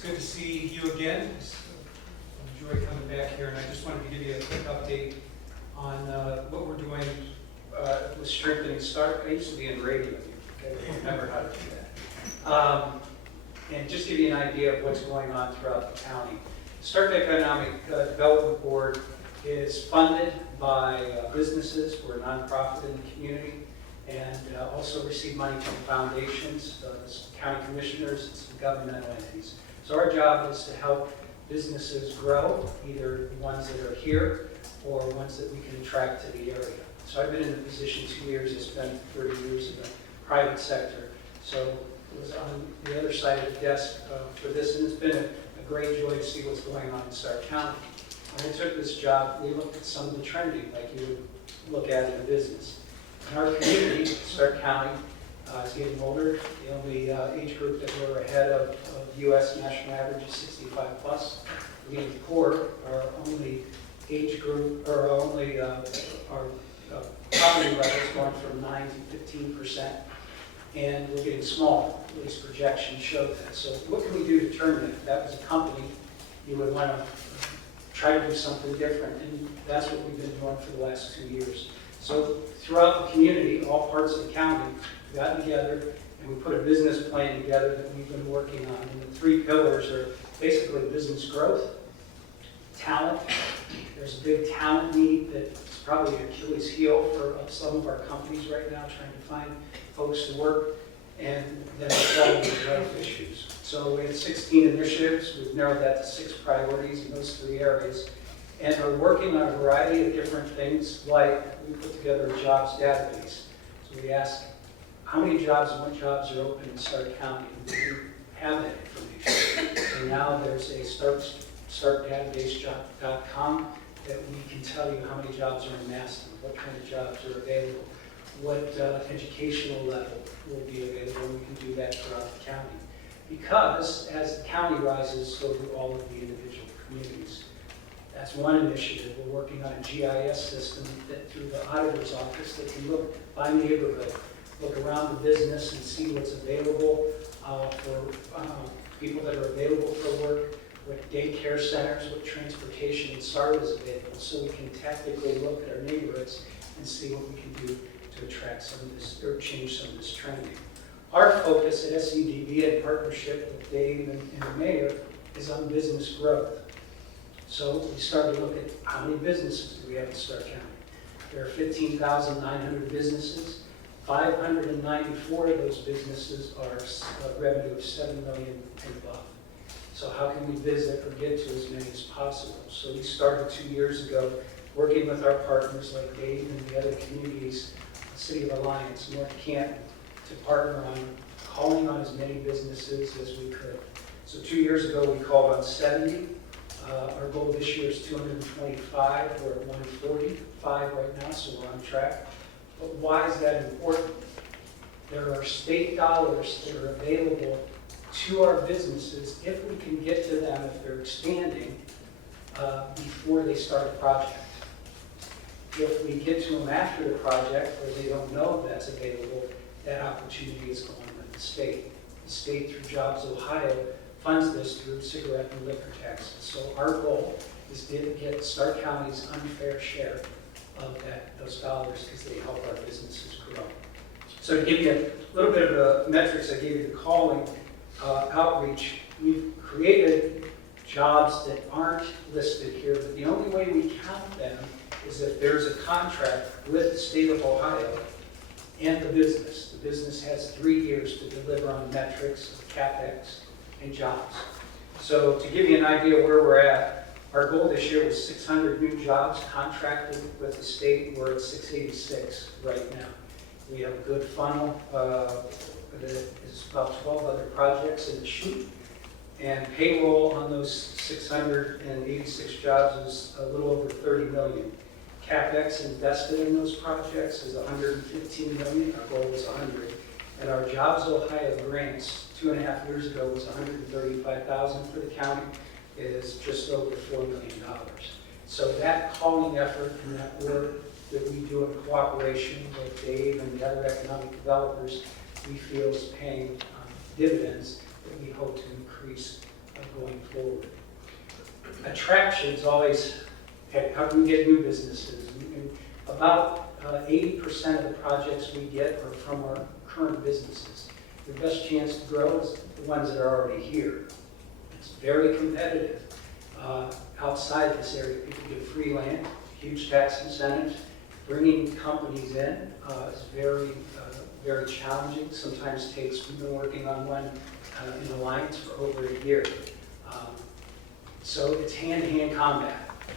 It's good to see you again. Enjoy coming back here, and I just wanted to give you a quick update on what we're doing with strengthening start. I used to be in radio, okay? I remember how to do that. And just give you an idea of what's going on throughout the county. The Stark Economic Development Board is funded by businesses. We're a nonprofit in the community, and also receive money from foundations, county commissioners, and some governmental entities. So our job is to help businesses grow, either the ones that are here or ones that we can attract to the area. So I've been in the position 2 years. I spent 30 years in the private sector. So I was on the other side of the desk for this, and it's been a great joy to see what's going on in Stark County. When I took this job, we looked at some of the trending like you would look at in a business. In our community, Stark County is getting older. The only age group that we're ahead of the U.S. national average is 65 plus. We in the poor, our only age group, or only our poverty level is going from 9 to 15%. And we're getting smaller, at least projections show that. So what can we do to turn that? If that was a company, you would want to try to do something different, and that's what we've been doing for the last 2 years. So throughout the community, all parts of the county, we got together and we put a business plan together that we've been working on. And the 3 pillars are basically business growth, talent. There's a big talent need that's probably an Achilles heel for some of our companies right now, trying to find folks to work, and then quality of life issues. So we had 16 initiatives. We've narrowed that to 6 priorities in those 3 areas, and are working on a variety of different things, like we put together a jobs database. So we asked how many jobs and what jobs are open in Stark County, and do you have that information? And now there's a starkdatabase.com that we can tell you how many jobs are in Maston, what kind of jobs are available, what educational level will be available, and we can do that throughout the county. Because as the county rises, so do all of the individual communities. That's one initiative. We're working on a GIS system that through the auditor's office that can look by neighborhood, look around the business and see what's available for people that are available for work, what daycare centers, what transportation and SART is available, so we can tactically look at our neighborhoods and see what we can do to attract some of this, or change some of this trending. Our focus at SEDB in partnership with Dave and the mayor is on business growth. So we started to look at how many businesses do we have in Stark County. There are 15,900 businesses. 594 of those businesses are revenue of $7 million and above. So how can we visit or get to as many as possible? So we started 2 years ago working with our partners like Dave and the other communities, the City of Alliance, North Canton, to partner on calling on as many businesses as we could. So 2 years ago we called on 70. Our goal this year is 225. We're at 145 right now, so we're on track. But why is that important? There are state dollars that are available to our businesses if we can get to them, if they're expanding, before they start a project. If we get to them after the project, or they don't know that's available, that opportunity is going with the state. The state, through Jobs Ohio, funds this through cigarette and liquor taxes. So our goal is to get Stark County's unfair share of those dollars, because they help our businesses grow. So to give you a little bit of the metrics, I gave you the calling outreach. We've created jobs that aren't listed here, but the only way we count them is if there's a contract with the state of Ohio and the business. The business has 3 years to deliver on metrics of CapEx and jobs. So to give you an idea where we're at, our goal this year was 600 new jobs contracted with the state. We're at 686 right now. We have a good funnel. There's about 12 other projects in the chute. And payroll on those 686 jobs is a little over 30 million. CapEx invested in those projects is 115 million. Our goal was 100. And our Jobs Ohio grants 2.5 years ago was 135,000 for the county. Is just over $4 million. So that calling effort and that work that we do in cooperation with Dave and the other economic developers, we feel is paying dividends that we hope to increase attraction is always, hey, how can we get new businesses? And about 80% of the projects we get are from our current businesses. The best chance to grow is the ones that are already here. It's very competitive. Outside this area, people get free land, huge tax incentives. Bringing companies in is very challenging. Sometimes takes, we've been working on one in Alliance for over a year. So it's hand-to-hand combat.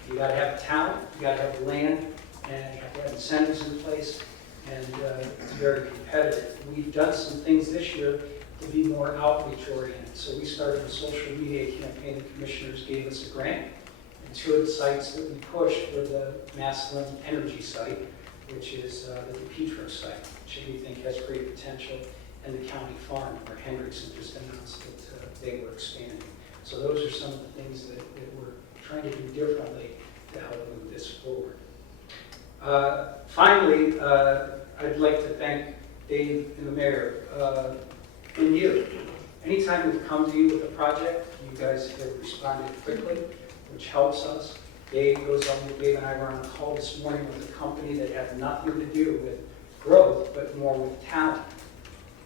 You got to have talent, you got to have land, and you have to have incentives in place, and it's very competitive. We've done some things this year to be more outreach oriented. So we started a social media campaign. The commissioners gave us a grant, and two of the sites that we pushed were the Massillon Energy site, which is the DePietro site, which we think has great potential, and the county farm, where Hendrickson just announced that they were expanding. So those are some of the things that we're trying to do differently to help move this forward. Finally, I'd like to thank Dave and the mayor and you. Anytime we've come to you with a project, you guys have responded quickly, which helps us. Dave and I were on a call this morning with a company that had nothing to do with growth, but more with talent.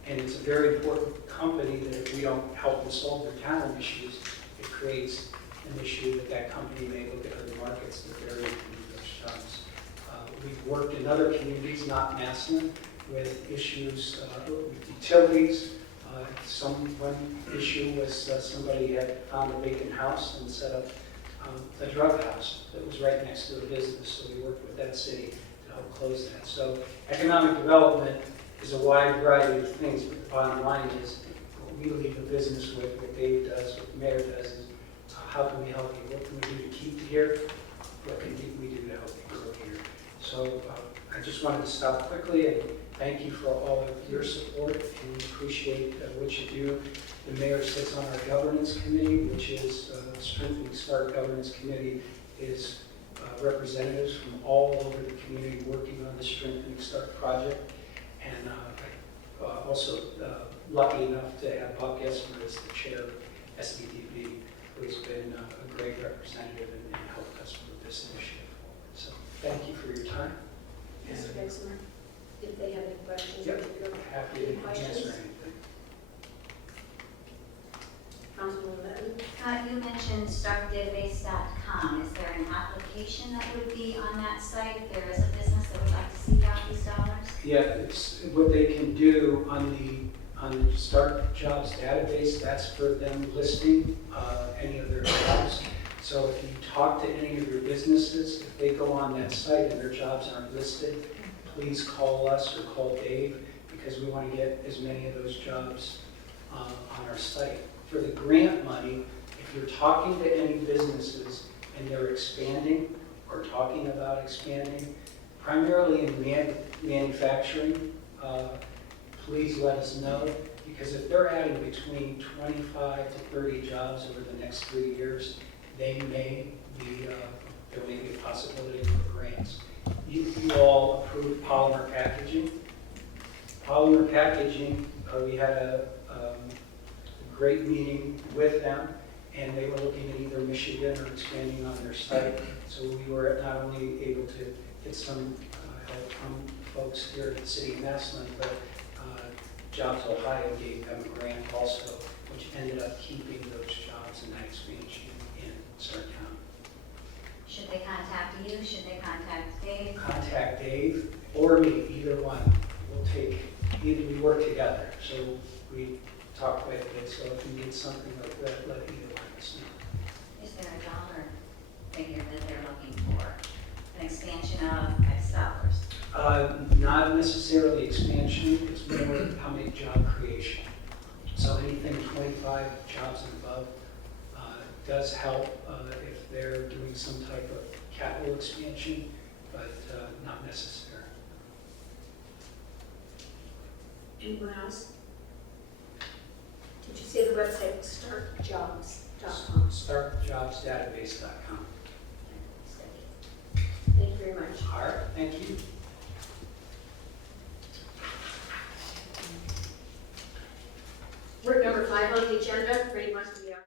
And it's a very important company that if we don't help them solve their talent issues, it creates an issue that company may look at other markets that they're in to do those jobs. We've worked in other communities, not Massillon, with issues with utilities. One issue was somebody had found a vacant house and set up a drug house that was right next to a business, so we worked with that city to help close that. So economic development is a wide variety of things, but the bottom line is what we leave the business with, what Dave does, what the mayor does, is how can we help you? What can we do to keep you here? What can we do to help you grow here? So I just wanted to stop quickly and thank you for all of your support, and we appreciate what you do. The mayor sits on our governance committee, which is Strengthening Start Governance Committee, is representatives from all over the community working on the Strengthening Start project. And also lucky enough to have Bob Gessmer as the chair of SDDB, who has been a great representative and helped us move this initiative forward. So thank you for your time. Mr. Hexamer, if they have any questions. Yep, happy to answer anything. Councilwoman Litton? You mentioned startdatabase.com. Is there an application that would be on that site if there is a business that would like to seek out these dollars? Yeah, it's what they can do on the Start Jobs database. That's for them listing any of their jobs. So if you talk to any of your businesses, if they go on that site and their jobs aren't listed, please call us or call Dave, because we want to get as many of those jobs on our site. For the grant money, if you're talking to any businesses and they're expanding or talking about expanding, primarily in manufacturing, please let us know, because if they're adding between 25 to 30 jobs over the next 3 years, there may be a possibility for grants. You all approved polymer packaging. Polymer packaging, we had a great meeting with them, and they were looking at either Michigan or expanding on their site. So we were not only able to get some help from folks here at the city of Massillon, but Jobs Ohio gave them a grant also, which ended up keeping those jobs and that expansion in Sartown. Should they contact you? Should they contact Dave? Contact Dave or me, either one. We'll take, we work together. So we talk quite a bit, so if you need something like that, let either one of us know. Is there a dollar figure that they're looking for? An expansion of X dollars? Not necessarily expansion, it's more how many job creation. So anything 25 jobs and above does help if they're doing some type of capital expansion, but not necessary. Anyone else? Did you say the website startjobs.com? Startjobsdatabase.com. Thank you very much. All right, thank you. We're at number 5 on the agenda. Pretty much